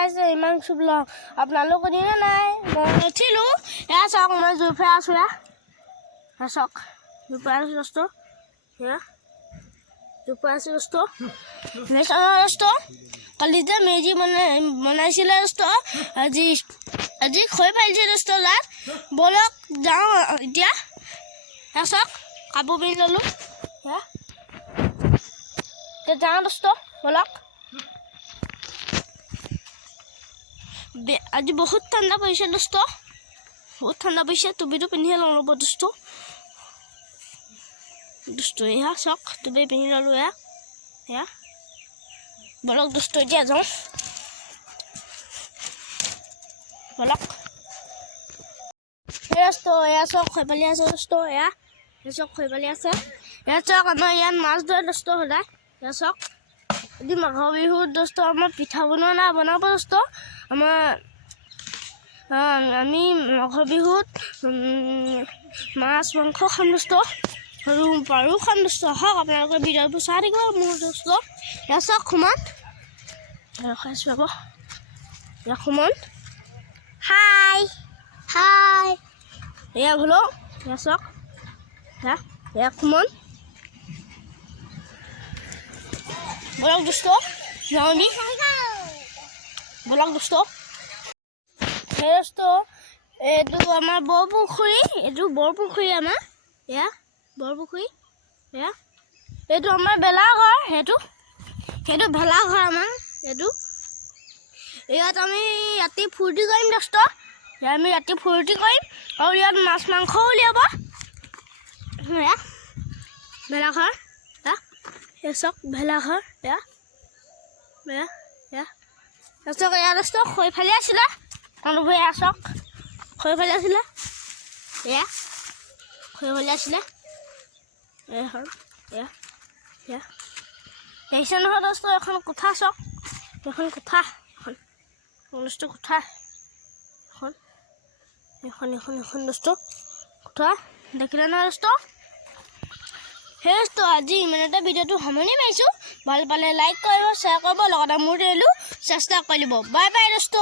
সোমাইছে ইমান চুপ লওঁ আপোনালোক দিনে নাই মই উঠিলোঁ এয়া চাওক মই জুই ফুৰাই আছোঁ এয়া চাওক জুই ফুৰাই আছোঁ দোস্ত এয়া জুই ফুৰাই আছোঁ দোস্ত নেক্সট দোস্ত কালি যে মেজি বনাইছিলে দোস্ত আজি খৈ ফালিছে দোস্ত লাট ব'লক যাওঁ এতিয়া এয়া চাওক কাপোৰ পিন্ধি ল'লোঁ এয়া এতিয়া যাওঁ দোস্ত ব'লক আজি বহুত ঠাণ্ডা পৰিছে দোস্ত বহুত ঠাণ্ডা পৰিছে টুপিটো পিন্ধিয়ে লওঁ ৰ'ব দোস্ত এয়া চাওক টুপি পিন্ধি ল'লোঁ এয়া ব'লক দোস্ত এতিয়া যাওঁ ব'লক দোস্ত এয়া চাওক খৈ ফালি আছে দোস্ত এয়া চাওক খৈ ফালি আছে এয়া চাওক আমাৰ ইয়াত মাছ ধৰে দোস্ত সদায় এয়া চাওক আজি মাঘৰ বিহুত দোস্ত আমাৰ পিঠা বনোৱা নাই বনাব দোস্ত আমি মাঘৰ বিহুত মাছ মাংস খাম দোস্ত আৰু পাৰো খাম দোস্ত হওক আপোনালোকে ভিডিঅ'বোৰ চাই থাকিব মোৰ দোস্ত এয়া চাওক সুমন খাইছোঁ পাব এয়া সুমন হাই এয়া ভুলো এয়া চাওক এয়া সুমন ব'লক দোস্ত যাওঁ নি ব'লক দোস্ত সেই দোস্ত এইটো আমাৰ বৰপুখুৰী আমাৰ এয়া বৰপুখুৰী এয়া এইটো আমাৰ ভেলাঘৰ সেইটো ভেলাঘৰ আমাৰ এইটো ইয়াত আমি ৰাতি ফূৰ্তি কৰিম দোস্ত আমি ৰাতি ফূৰ্তি কৰিম আৰু ইয়াত মাছ মাংস উলিয়াব এয়া ভেলাঘৰ এয়া চাওক ভেলাঘৰ এয়া চাওক এয়া দোস্ত খৈ ফালি আছিলে মানুহবোৰ এয়া চাওক খৈ ফালি আছিলে এয়া খৈ ফালি আছিলে এয়া দেখিছে নহয় দোস্ত এখন কোঠা চাওক এখন কোঠা দোস্ত কোঠা এখন দোস্ত কোঠা দেখিলে নহয় দোস্ত সেই দোস্ত আজি ইমানতে ভিডিঅ'টো সামৰণি মাৰিছোঁ ভাল পালে লাইক কৰিব শ্বেয়াৰ কৰিব লগতে মোৰ চেষ্টা কৰিব বাই বাই দোস্ত